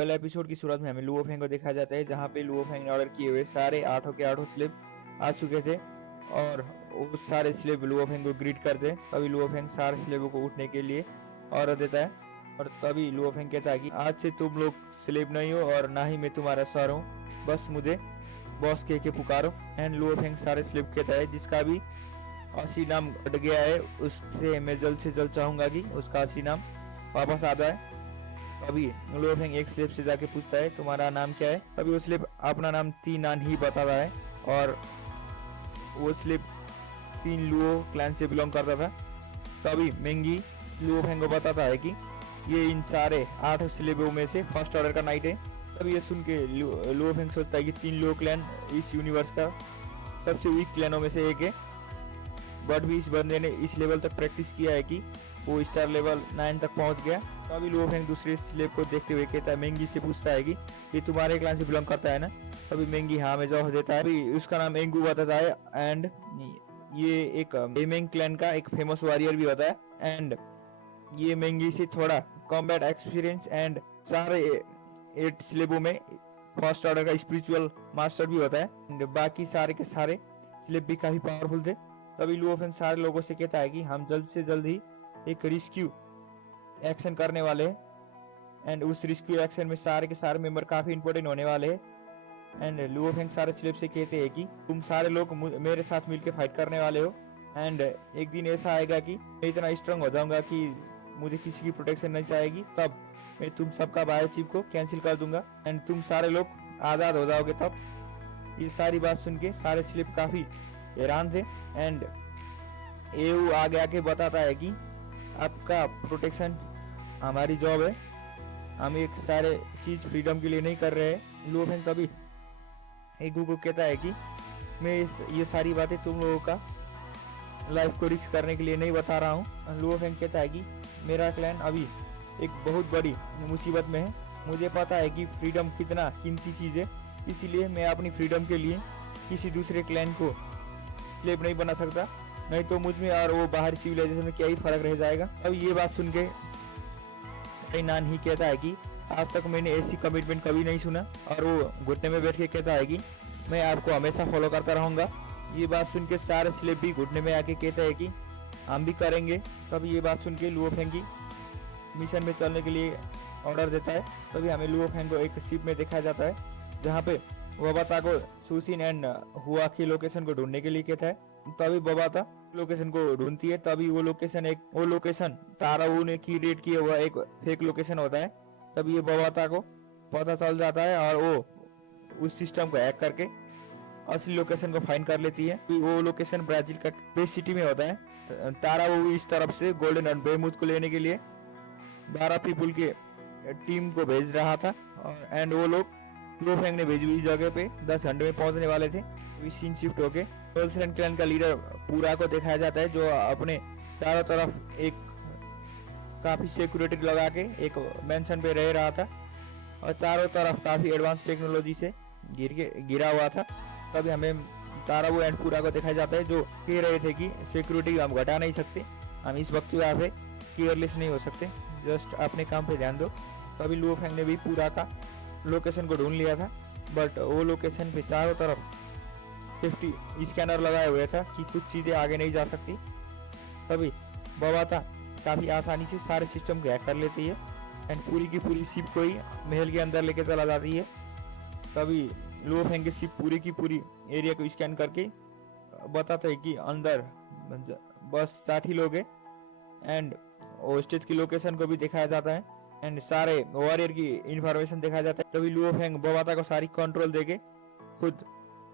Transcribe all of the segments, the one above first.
पहले एपिसोड की शुरुआत में हमें लुओ फेंग को दिखाया जाता है, जहाँ पे लुओ फेंग ने ऑर्डर किए हुए सारे 8 के 8 स्लेब आ चुके थे और उस सारे स्लेब लुओ फेंग को ग्रीट करते हैं। तभी लुओ फेंग सारे स्लेबों को उठने के लिए ऑर्डर देता है और तभी लुओ फेंग कहता है कि आज से तुम लोग स्लेब नहीं हो और ना ही मैं तुम्हारा सर हूँ, बस मुझे बॉस कह के पुकारो। एंड लुओ फेंग सारे स्लेब कहता है, जिसका भी असली नाम हट गया है उससे मैं जल्द से जल्द चाहूंगा कि उसका असली नाम वापस आ जाए। अभी लुओ फेंग एक स्लेब से जाके पूछता है तुम्हारा नाम क्या है। अभी वो स्लेब अपना नाम तीनान ही बताता है और वो स्लेब 3 लुओ क्लैन से बिलोंग करता था। तभी मेंगी लुओ फेंग को बताता है कि ये इन सारे 8 स्लेबों में से फर्स्ट ऑर्डर का नाइट है। तभी ये सुन के लुओ फेंग सोचता है कि 3 लुओ क्लैन इस यूनिवर्स का सबसे वीक क्लैनों में से एक है, बट भी इस बंदे ने इस लेवल तक प्रैक्टिस किया है कि वो स्टार लेवल 9 तक पहुंच गया। तभी लुओ फेंग दूसरे स्लेब को देखते हुए कहता है, मेंगी से पूछता है कि ये तुम्हारे क्लान से बिलोंग करता है ना। तभी मेंगी हाँ में जवाब देता है। अभी उसका नाम एंगू बताता है एंड ये एक बेमेंग क्लैन का एक फेमस वॉरियर भी होता है एंड ये मेंगी से थोड़ा कॉम्बैट एक्सपीरियंस एंड सारे 8 स्लेबों में फर्स्ट ऑर्डर का स्पिरिचुअल मास्टर भी होता है एंड बाकी सारे के सारे स्लेब भी काफी पावरफुल थे। तभी लुओ फेंग सारे लोगों से कहता है कि हम जल्द से जल्द ही एक रेस्क्यू एक्शन करने वाले हैं एंड उस रेस्क्यू एक्शन में सारे के सारे मेंबर काफी इंपॉर्टेंट होने वाले हैं। एंड लुओ फेंग सारे स्लेब से कहते हैं कि तुम सारे लोग मेरे साथ मिलकर फाइट करने वाले हो एंड एक दिन ऐसा आएगा कि मैं इतना स्ट्रांग हो जाऊंगा कि मुझे किसी की प्रोटेक्शन नहीं चाहिएगी, तब मैं तुम सबका बायोचिप को कैंसिल कर दूंगा एंड तुम सारे लोग आजाद हो जाओगे। तब ये सारी बात सुन के सारे स्लेब काफी हैरान थे एंड एयू आगे आके बताता है कि आपका प्रोटेक्शन हमारी जॉब है, हम एक सारे चीज फ्रीडम के लिए नहीं कर रहे हैं। लुओ फेंग तभी एगू को कहता है कि मैं ये सारी बातें तुम लोगों का लाइफ को रिस्क करने के लिए नहीं बता रहा हूँ। लुओ फेंग कहता है कि मेरा क्लैन अभी एक बहुत बड़ी मुसीबत में है, मुझे पता है कि फ्रीडम कितना कीमती चीज है, इसीलिए मैं अपनी फ्रीडम के लिए किसी दूसरे क्लैन को स्लेब नहीं बना सकता, नहीं तो मुझ में और वो बाहरी सिविलाइजेशन में क्या ही फर्क रह जाएगा। अब ये बात सुन के नान ही कहता है कि आज तक मैंने ऐसी कमिटमेंट कभी नहीं सुना और वो घुटने में बैठ के कहता है कि मैं आपको हमेशा फॉलो करता रहूंगा। ये बात सुन के सारे स्लेब भी घुटने में आके कहता है कि हम भी करेंगे। तब ये बात सुन के लुओ फेंग की मिशन में चलने के लिए ऑर्डर देता है। तभी हमें लुओ फेंग को एक शिप में दिखाया जाता है, जहाँ पे वबाता को सुसिन एंड हुआ की लोकेशन को ढूंढने के लिए कहता है। तभी वबाता लोकेशन को ढूंढती है। तभी वो लोकेशन ताराऊ ने क्रिएट किया हुआ एक फेक लोकेशन होता है। तभी ये वबाता को पता चल जाता है और वो उस सिस्टम को हैक करके असली लोकेशन को फाइंड कर लेती है। वो लोकेशन ब्राजील का बेस सिटी में होता है। ताराऊ इस तरफ से गोल्डन एंड बेमुथ को लेने के लिए 12 पीपल के टीम को भेज रहा था एंड वो लोग लुओ फेंग ने भेजी हुई जगह पे 10 घंटे में पहुंचने वाले थे। सीन शिफ्ट होके नोल्सेन क्लैन का लीडर पूरा को दिखाया जाता है, जो अपने चारों तरफ एक काफी सिक्योरिटी लगा के एक मेंशन पे रह रहा था और चारों तरफ काफी एडवांस टेक्नोलॉजी से घिरा हुआ था। तभी हमें ताराबू एंड पूरा को दिखाया जाता है, जो कह रहे थे कि सिक्योरिटी हम घटा नहीं सकते, हम इस वक्त यहाँ पे केयरलेस नहीं हो सकते, जस्ट अपने काम पे ध्यान दो। तभी लुओ फेंग ने भी पूरा का लोकेशन को ढूंढ लिया था, बट वो लोकेशन पे चारों तरफ सेफ्टी स्कैनर लगाए हुए था कि कुछ चीजें आगे नहीं जा सकती। तभी वबाता काफी आसानी से सारे सिस्टम को हैक कर लेती है एंड पूरी की पूरी शिप को ही महल के अंदर लेके चला जाती है। तभी लुओ फेंग की शिप पूरी की पूरी एरिया को स्कैन करके बताता है कि अंदर बस 60 ही लोग हैं एंड होस्टेज की लोकेशन को भी दिखाया जाता है एंड सारे वॉरियर की इंफॉर्मेशन दिखाया जाता है। तभी लुओ फेंग वबाता को सारी कंट्रोल देके खुद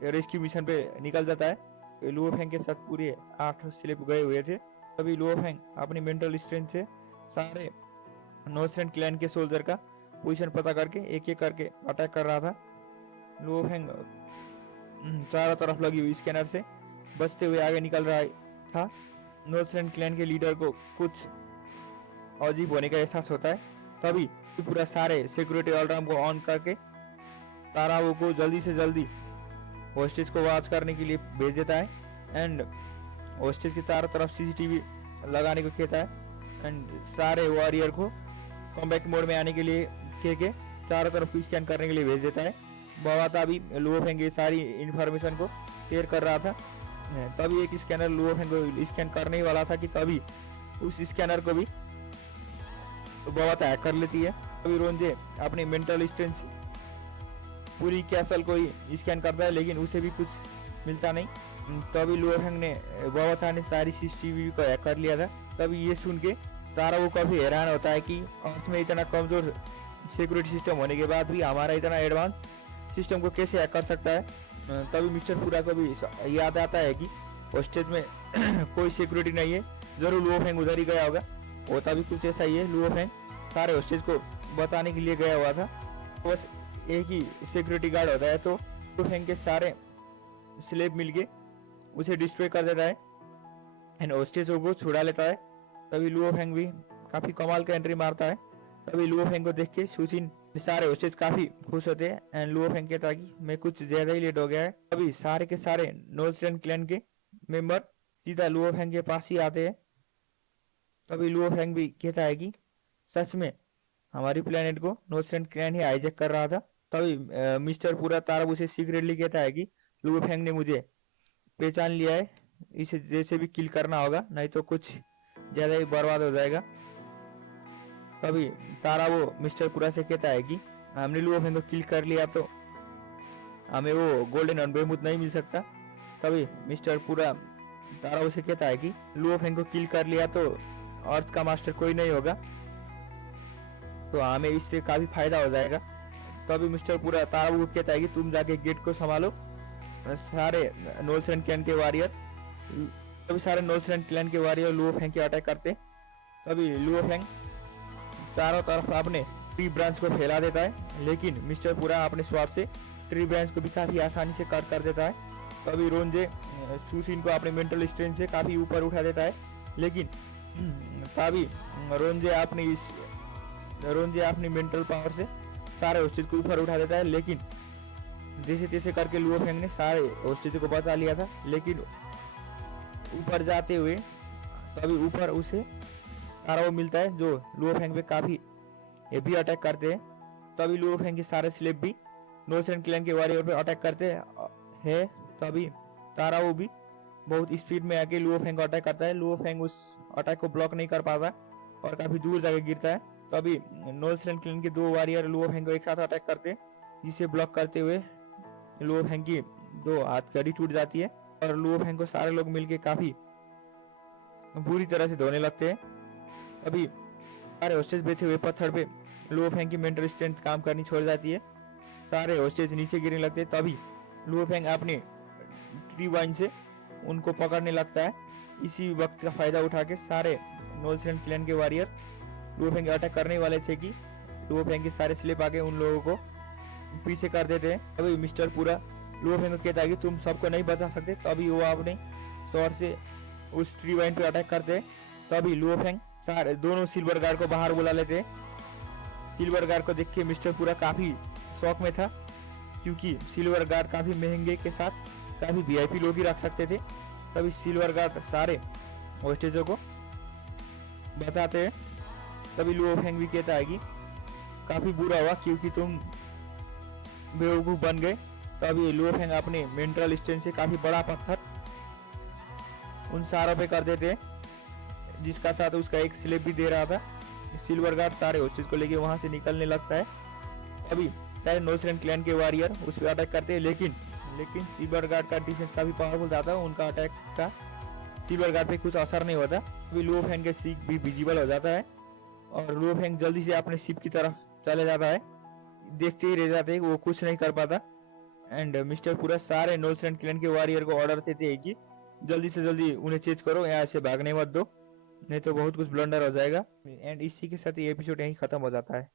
रेस्क्यू मिशन पे निकल जाता है। लुओ फेंग के साथ पूरे 8 स्लेब गए हुए थे। तभी लुओ फेंग अपनी मेंटल स्ट्रेंथ से सारे नोसेंट क्लैन के सोल्जर का पोजीशन पता करके एक एक करके अटैक कर रहा था। लुओ फेंग चारों तरफ लगी हुई स्कैनर से बचते हुए आगे निकल रहा था। नोसेंट क्लैन के लीडर को कुछ अजीब होने का एहसास होता है। तभी पूरा सारे सिक्योरिटी अलार्म को ऑन करके ताराओ को जल्दी से जल्दी होस्टेज को वॉच करने के लिए भेज देता है एंड होस्टेज के चारों तरफ सीसीटीवी लगाने को कहता है एंड सारे वॉरियर को कॉम्बैट मोड में आने के लिए कह के चारों तरफ स्कैन करने के लिए भेज देता है। बावाता भी लुओ फेंग ये सारी इंफॉर्मेशन को शेयर कर रहा था। तभी एक स्कैनर लुओ फेंग को स्कैन करने ही वाला था कि तभी उस स्कैनर को भी बावाता हैक कर लेती है। तभी रोंजे अपने मेंटल स्ट्रेंथ से पूरी कैसल को ही स्कैन करता है, लेकिन उसे भी कुछ मिलता नहीं। तभी लुओ फेंग ने बावाता ने सारी सीसीटीवी को हैक कर लिया था। तभी ये सुन के तारा वो काफी हैरान होता है कि अर्थ में इतना कमजोर सिक्योरिटी सिस्टम होने के बाद भी हमारा इतना एडवांस सिस्टम को कैसे हैक कर सकता है। तभी मिस्टर पूरा को भी याद आता है कि होस्टेज में कोई सिक्योरिटी नहीं है, जरूर लुओ फेंग उधर ही गया होगा। होता भी कुछ ऐसा ही है, लुओ फेंग सारे होस्टेज को बताने के लिए गया हुआ था। बस एक ही सिक्योरिटी गार्ड होता है, तो लुओ फेंग के सारे स्लेब मिलके उसे डिस्ट्रॉय कर देता है एंड होस्टेजों को छुड़ा लेता है। तभी लुओ फेंग भी काफी कमाल का एंट्री मारता है। तभी लुओ फेंग को देख के सुचिन सारे होस्टेज काफी खुश होते हैं एंड लुओ फेंग कहता है कि मैं कुछ ज्यादा ही लेट हो गया है। तभी सारे के सारे नोल्सलैंड क्लैन के मेंबर सीधा लुओ फेंग के पास ही आते हैं। तभी लुओ फेंग भी कहता है कि सच में हमारी प्लेनेट को नोल्सलैंड क्लैन ही हाईजैक कर रहा था। तभी मिस्टर पूरा तारब उसे सीक्रेटली कहता है कि लुओ फेंग ने मुझे पहचान लिया है, इसे जैसे भी किल करना होगा, नहीं तो कुछ ज्यादा ही बर्बाद हो जाएगा। तभी तारा वो मिस्टर पूरा से कहता है कि हमने लुओ फेंग को किल कर लिया तो हमें वो गोल्डन अनबेमुत नहीं मिल सकता। तभी मिस्टर पूरा तारा उसे कहता है कि लुओ फेंग को किल कर लिया तो अर्थ का मास्टर कोई नहीं होगा, तो हमें इससे काफी फायदा हो जाएगा। तभी मिस्टर पूरा तारा को कहता है कि तुम जाके गेट को संभालो। सारे नोल्सलैंड क्लैन के वॉरियर तभी सारे नोल्सलैंड क्लैन के वॉरियर लुओ फेंग के अटैक करते। तभी लुओ फेंग चारों तरफ अपने ट्री ब्रांच को फैला देता है, लेकिन मिस्टर पूरा अपने स्वार से ट्री ब्रांच को भी काफी आसानी से कट कर देता है। तभी रोंजे सुचिन को अपने मेंटल स्ट्रेंथ से काफी ऊपर उठा देता है, लेकिन तभी रोंजे अपनी मेंटल पावर से सारे होस्टेज को ऊपर उठा देता है। लेकिन जैसे तैसे करके लुओ फेंग ने सारे होस्टेज को बचा लिया था। लेकिन ऊपर जाते हुए तभी ऊपर उसे तारा वो मिलता है जो लुओ फेंग पे काफी हेवी अटैक करते हैं। तभी लुओ फेंग के सारे स्लेब भी नोल्सलैंड क्लैन के वॉरियर पे अटैक करते हैं। तभी तारा वो भी बहुत स्पीड में आके लुओ फेंग को अटैक करता है। लुओ फेंग उस अटैक को ब्लॉक नहीं कर पाता और काफी दूर जाके गिरता है। तभी नोल्सलैंड क्लैन के दो वॉरियर लुओ फेंग को एक साथ अटैक करते हैं, जिसे ब्लॉक करते हुए लुओ फेंग की दो हाथ कड़ी टूट जाती है और लुओ फेंग को सारे लोग मिलके काफी बुरी तरह से धोने लगते हैं। अभी सारे होस्टेज बैठे हुए पत्थर पे लुओ फेंग की मेंटल स्ट्रेंथ काम करनी छोड़ जाती है, सारे होस्टेज नीचे गिरने लगते हैं। तभी लुओ फेंग अपने ट्री वाइन से उनको पकड़ने लगता है। इसी वक्त का फायदा उठा के सारे नोल्सलैंड क्लैन के वॉरियर लुओ फेंग अटैक करने वाले थे कि लुओ फेंग के सारे स्लेप आके उन लोगों को पीछे कर देते हैं। तभी मिस्टर पूरा लुओ फेंग को कहता है कि तुम सबको नहीं बचा सकते। तभी वो अपने स्वॉर्ड से उस ट्री वाइन पे अटैक करते हैं। तभी लुओ फेंग सारे दोनों सिल्वर गार्ड को बाहर बुला लेते हैं। सिल्वर गार्ड को देख के मिस्टर पूरा काफी शौक में था, क्योंकि सिल्वर गार्ड काफी महंगे के साथ काफी वीआईपी लोग ही रख सकते थे। तभी सिल्वर गार्ड सारे होस्टेजों को बचाते हैं। तभी लुओ फेंग भी कहता है कि काफी बुरा हुआ क्योंकि तुम बेवकूफ बन गए। तभी लुओ फेंग अपने मेंटल स्ट्रेंथ से काफी बड़ा पत्थर उन सारों पे कर देते हैं, जिसका साथ उसका एक स्लेब भी दे रहा था। सिल्वर गार्ड सारे होस्टेज को लेके वहां से निकलने लगता है। अभी सारे नोल्सलैंड क्लैन के वॉरियर उस पर अटैक करते हैं, लेकिन सिल्वर गार्ड का डिफेंस काफी पावरफुल था, उनका अटैक का सिल्वर गार्ड पे कुछ असर नहीं होता। अभी लुओ फेंग के शिप भी विजिबल हो जाता है और लुओ फेंग जल्दी से अपने शिप की तरफ चले जाता है। देखते ही रह जाते हैं, वो कुछ नहीं कर पाता। एंड मिस्टर पूरा सारे नोल्सलैंड क्लैन के वॉरियर को ऑर्डर देते हैं कि जल्दी से जल्दी उन्हें चेज करो, यहाँ से भागने मत दो, नहीं तो बहुत कुछ ब्लंडर हो जाएगा। एंड इसी के साथ ये एपिसोड यहीं खत्म हो जाता है।